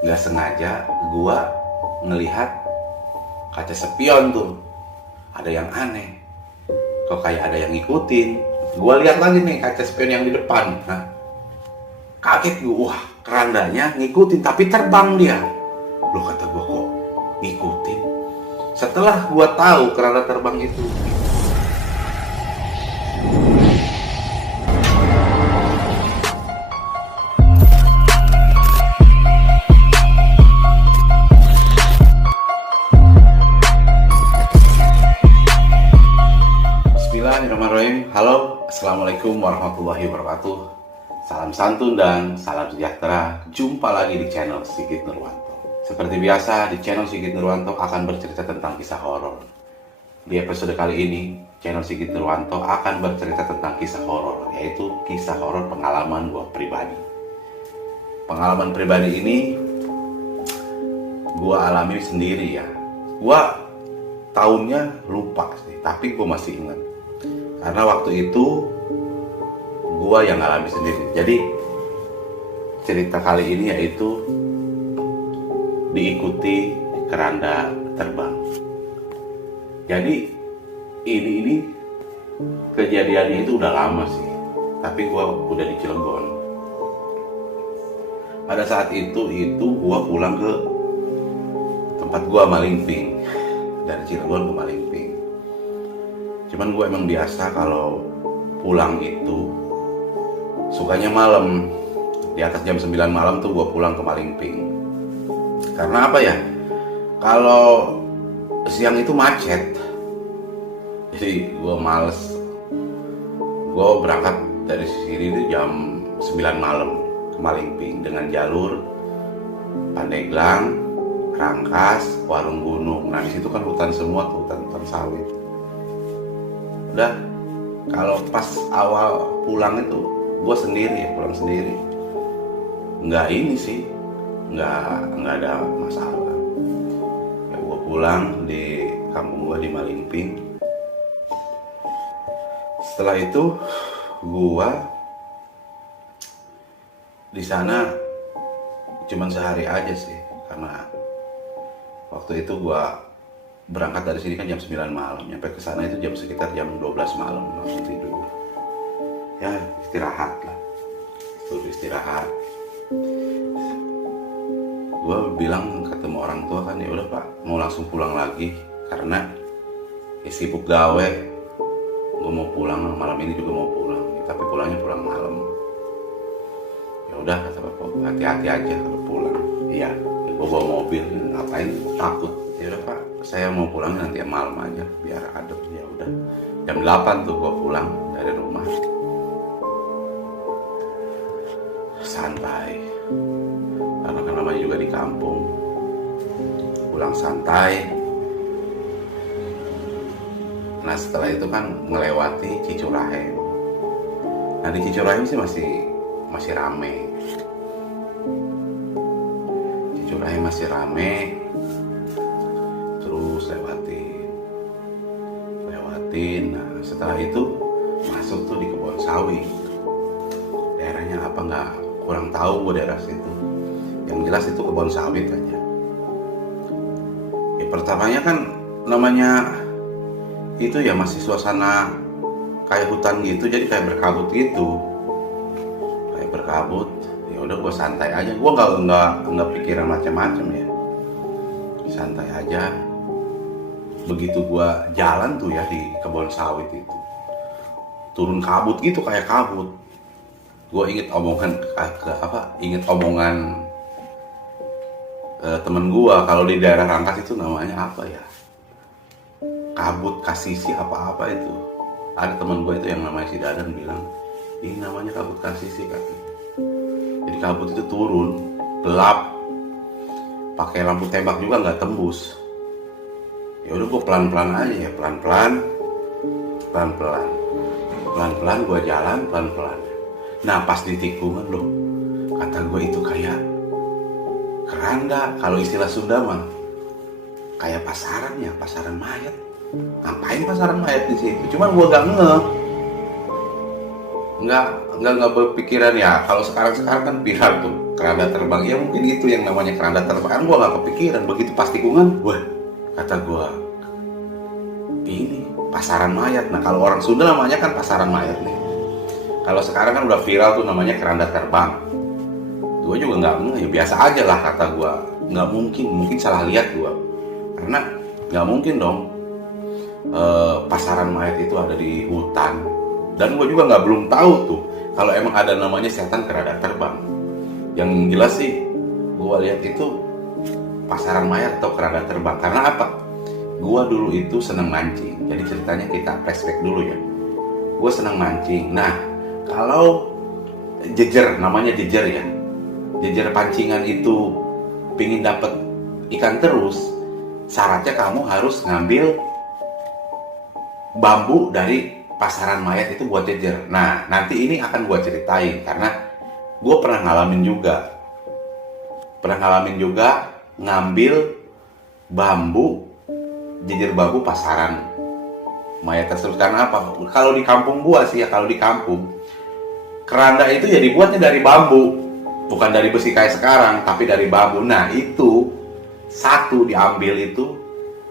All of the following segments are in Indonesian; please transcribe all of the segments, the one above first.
nggak sengaja gua ngelihat kaca spion tuh ada yang aneh, kok kayak ada yang ngikutin. Gua lihat lagi nih kaca spion yang di depan. Nah, kaget gua, wah kerandanya ngikutin tapi terbang dia. Loh, kata gua, kok ngikutin? Setelah gua tahu keranda terbang itu, Bismillahirrahmanirrahim. Halo, assalamualaikum warahmatullahi wabarakatuh. Salam santun dan salam sejahtera. Jumpa lagi di channel Sigit Nurwanto. Seperti biasa, di channel Sigit Nurwanto akan bercerita tentang kisah horor. Di episode kali ini, channel Sigit Nurwanto akan bercerita tentang kisah horor, yaitu kisah horor pengalaman gua pribadi. Pengalaman pribadi ini gua alami sendiri ya. Gua tahunnya lupa sih, tapi gua masih ingat. Karena waktu itu gua yang alami sendiri. Jadi cerita kali ini yaitu diikuti keranda terbang. Jadi ini kejadiannya itu udah lama sih, tapi gua udah di Cilegon. Pada saat itu gua pulang ke tempat gua Malingping, dari Cilegon ke Malingping. Cuman gue emang biasa kalau pulang itu sukanya malam. Di atas jam 9 malam tuh gue pulang ke Malingping. Karena apa ya? Kalau siang itu macet. Jadi gue males. Gue berangkat dari sini tuh jam 9 malam ke Malingping dengan jalur Pandeglang, Rangkas, Warung Gunung. Nah di situ kan hutan semua tuh, hutan sawit. Udah, kalau pas awal pulang itu gue sendiri ya, pulang sendiri. Nggak ini sih, nggak ada masalah. Ya gue pulang di kampung gue di Malingping. Setelah itu gue di sana cuman sehari aja sih, karena waktu itu gue berangkat dari sini kan jam 9 malam, nyampe ke sana itu sekitar jam 12 malam, langsung tidur. Ya istirahat lah, istirahat. Gue bilang ketemu orang tua kan, ya udah Pak, mau langsung pulang lagi karena ya, sibuk gawe. Gue mau pulang malam ini juga mau pulang, tapi pulangnya pulang malam. Ya udah kata Bapak, hati-hati aja kalau pulang. Iya, ya, gue bawa mobil, ngapain takut. Ya udah Pak, saya mau pulang nanti malam aja biar adem. Ya udah, jam 8 tuh gue pulang dari rumah. Santai, karena kan namanya juga di kampung. Pulang santai. Nah setelah itu kan melewati Cicurahem. Nah di Cicurahem sih masih rame. Cicurahem masih rame. Terus lewatin. Nah setelah itu masuk tuh di kebun sawit. Daerahnya apa nggak, kurang tahu gue daerah situ. Yang jelas itu kebun sawit aja. Ya, pertamanya kan namanya itu ya masih suasana kayak hutan gitu, jadi kayak berkabut gitu. Kayak berkabut. Ya udah gue santai aja. Gue nggak pikiran macam-macam ya. Santai aja. Begitu gua jalan tuh ya di kebun sawit itu, turun kabut gitu, kayak kabut. Gua inget omongan temen gua, kalau di daerah Rangkas itu namanya apa ya, kabut kasisi apa itu. Ada temen gua itu yang namanya si Dadan bilang, ini namanya kabut kasisi katanya. Jadi kabut itu turun gelap, pakai lampu tembak juga nggak tembus. Ya udah gue pelan-pelan aja ya, pelan-pelan gue jalan pelan-pelan. Nah pas di tikungan loh, kata gue itu kayak keranda, kalau istilah Sunda mah kayak pasaran mayat. Ngapain pasaran mayat di situ? Cuman gue nggak berpikiran ya, kalau sekarang kan viral tuh keranda terbang. Ya mungkin itu yang namanya keranda terbang. Kan gue nggak kepikiran. Begitu pas tikungan, wah, kata gue, ini pasaran mayat. Nah kalau orang Sunda namanya kan pasaran mayat nih. Kalau sekarang kan udah viral tuh namanya keranda terbang. Gue juga nggak, ya biasa aja lah kata gue. Nggak mungkin salah lihat gue. Karena nggak mungkin dong pasaran mayat itu ada di hutan. Dan gue juga belum tahu tuh kalau emang ada namanya setan keranda terbang. Yang jelas sih gue lihat itu pasaran mayat atau keranda terbang. Karena apa? Gue dulu itu seneng mancing. Jadi ceritanya kita flashback dulu ya. Gue seneng mancing. Nah kalau jejer, namanya jejer ya, jejer pancingan itu pingin dapet ikan terus, syaratnya kamu harus ngambil bambu dari pasaran mayat itu buat jejer. Nah nanti ini akan gue ceritain karena gue pernah ngalamin juga ngambil bambu, jejer bambu pasaran mayat tersebut. Karena apa? Kalau di kampung gue sih ya, kalau di kampung keranda itu ya dibuatnya dari bambu, bukan dari besi kayak sekarang, tapi dari bambu. Nah itu satu diambil itu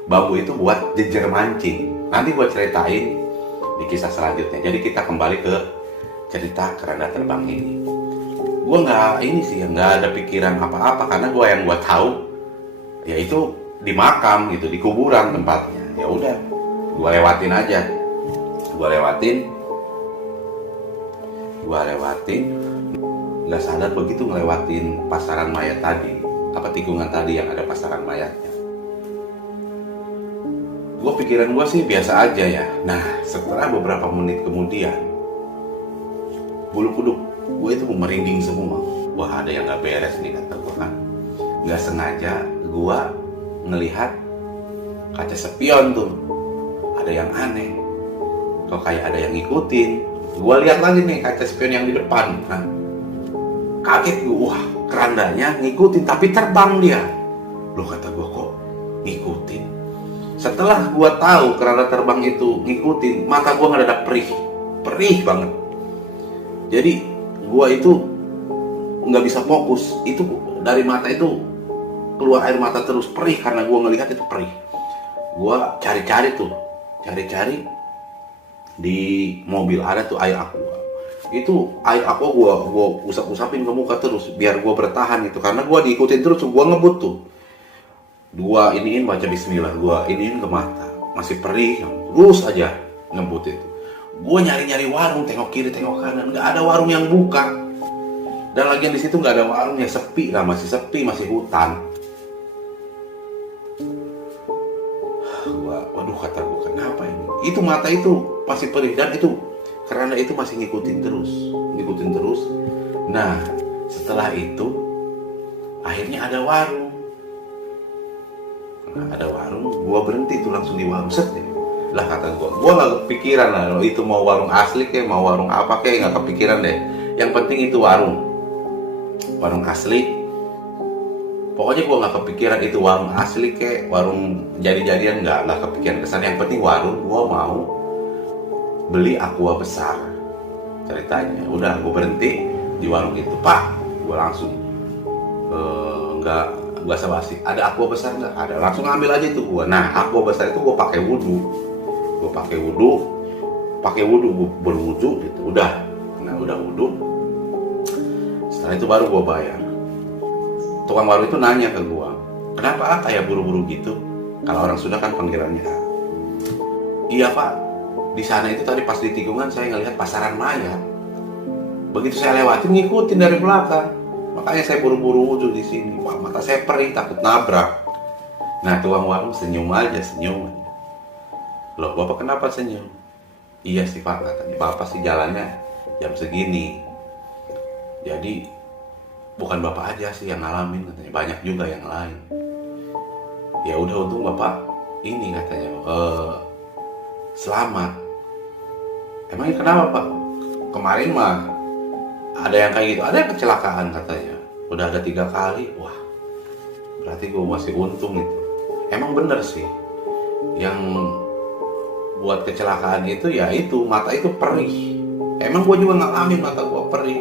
bambu itu buat jejer mancing. Nanti gue ceritain di kisah selanjutnya. Jadi kita kembali ke cerita keranda terbang ini. Gue nggak ada pikiran apa-apa karena yang gue tahu yaitu di makam gitu, di kuburan tempatnya. Ya udah, gue lewatin aja. Gue lewatin. Nggak sadar begitu ngelewatin pasaran mayat tadi, tikungan tadi yang ada pasaran mayatnya. Pikiran gue sih biasa aja ya. Nah setelah beberapa menit kemudian, bulu kuduk gue itu merinding semua. Wah ada yang nggak beres nih kata gue kan. Nggak sengaja gue ngelihat kaca spion tuh, ada yang aneh. Kok kayak ada yang ngikutin. Gue lihat lagi nih kaca spion yang di depan. Nah, kaget gue, wah kerandanya ngikutin tapi terbang dia. Loh kata gue, kok ngikutin? Setelah gue tahu keranda terbang itu ngikutin, mata gue ngedadak perih banget. Jadi gue itu nggak bisa fokus. Itu dari mata itu keluar air mata terus, perih karena gue ngelihat itu perih. Gue cari di mobil ada tuh air aqua. Itu air aqua gue usap-usapin ke muka terus biar gue bertahan itu, karena gue diikutin terus. Gue ngebut tuh, gua iniin baca bismillah, gua iniin ke mata, masih perih, terus aja ngebut itu. Gua nyari warung, tengok kiri tengok kanan, nggak ada warung yang buka. Dan lagian di situ nggak ada warung, ya sepi lah, masih sepi, masih hutan. Waduh kata gua, kenapa ini? Itu mata itu masih perih dan itu keranda itu masih ngikutin terus. Nah setelah itu akhirnya ada warung. Gua berhenti tuh langsung di warung set ya. Lah kata gua nggak kepikiran lah itu mau warung asli kayak mau warung apa kayak, nggak kepikiran deh. Yang penting itu warung asli. Pokoknya gua nggak kepikiran itu warung asli kayak warung jadi-jadian, nggak kepikiran kesan. Yang penting warung, gua mau beli aqua besar ceritanya. Udah gua berhenti di warung itu, Pak. Gua langsung nggak basa-basi, ada aqua besar nggak? Ada, langsung ambil aja itu gua. Nah aqua besar itu gua pakai wudhu, gua berwudhu gitu. Udah wudhu. Setelah itu baru gua bayar. Tukang warung itu nanya ke gua, kenapa kayak buru-buru gitu? Kalau orang Sunda kan panggilannya. Iya Pak, di sana itu tadi pas di tikungan saya ngelihat pasaran mayat. Begitu saya lewatin ngikutin dari belakang. Makanya saya buru-buru wudhu di sini. Wah, mata saya perih, takut nabrak. Nah, tukang warung senyum aja. Loh, Bapak kenapa senyum? Iya sih Pak, katanya. Bapak sih jalannya jam segini. Jadi, bukan Bapak aja sih yang ngalamin, katanya. Banyak juga yang lain. Ya udah, untung Bapak ini katanya selamat. Emangnya kenapa Pak? Kemarin mah ada yang kayak gitu, ada yang kecelakaan katanya. Udah ada 3 kali. Wah, berarti gue masih untung itu. Emang bener sih, yang buat kecelakaan itu ya itu mata itu perih. Emang gue juga ngalamin mata gue perih.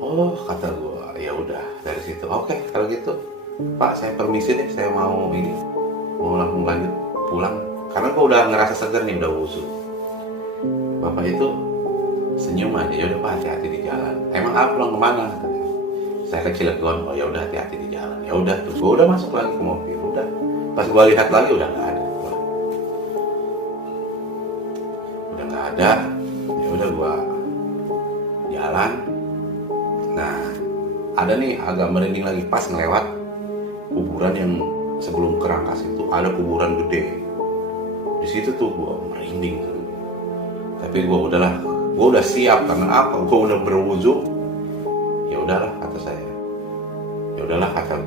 Oh Oh, kata gua, ya udah dari situ. Oke, kalau gitu, Pak, saya permisi deh, saya mau langsung lanjut pulang. Karena gua udah ngerasa seger nih, udah wushu. Bapak itu senyum aja, ya udah Pak, hati-hati di jalan. Emang pulang kemana? Saya ke Cilegon. Oh ya udah, hati-hati di jalan. Ya udah tuh, gua udah masuk lagi ke mobil. Udah, pas gua lihat lagi udah nggak ada. Udah nggak ada. Ya udah gua jalan. Nah, ada nih agak merinding lagi pas ngelewat kuburan yang sebelum ke Rangkas itu ada kuburan gede. Di situ tuh gua merinding tuh. Tapi gua udah siap karena apa? Gua udah berwudu. Ya udahlah kata saya. Ya udahlah kata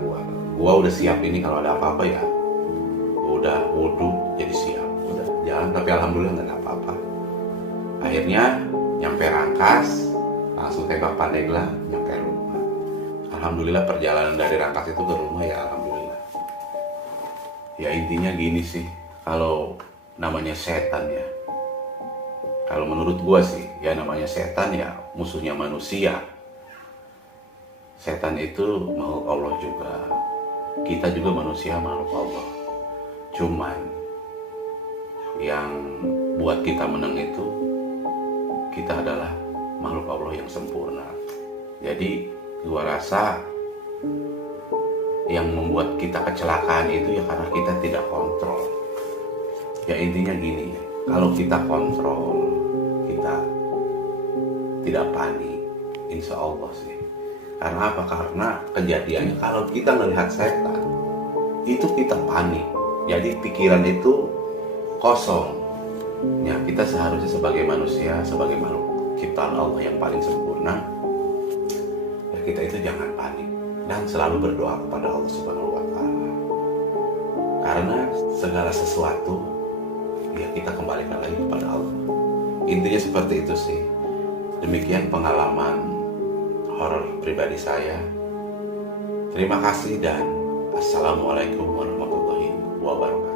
gua udah siap ini kalau ada apa-apa ya. Gua udah wudu jadi siap. Udah jalan tapi alhamdulillah nggak ada apa-apa. Akhirnya nyampe Rangkas, langsung tembak Pandeglang, nyampe rumah. Alhamdulillah perjalanan dari Rangkas itu ke rumah ya alhamdulillah. Ya intinya gini sih, kalau namanya setan ya, kalau menurut gua sih, ya namanya setan ya musuhnya manusia. Setan itu makhluk Allah juga, kita juga manusia makhluk Allah. Cuman yang buat kita menang itu, kita adalah makhluk Allah yang sempurna. Jadi gua rasa yang membuat kita kecelakaan itu ya karena kita tidak kontrol. Ya intinya gini, kalau kita kontrol, kita tidak panik, insya Allah sih. Karena apa? Karena kejadiannya kalau kita melihat setan, itu kita panik. Jadi pikiran itu kosong. Ya kita seharusnya sebagai manusia, sebagai makhluk ciptaan Allah yang paling sempurna, ya kita itu jangan panik dan selalu berdoa kepada Allah Subhanahu wa Ta'ala. Karena segala sesuatu ya kita kembalikan lagi kepada Allah. Intinya seperti itu sih. Demikian pengalaman horor pribadi saya. Terima kasih dan assalamualaikum warahmatullahi wabarakatuh.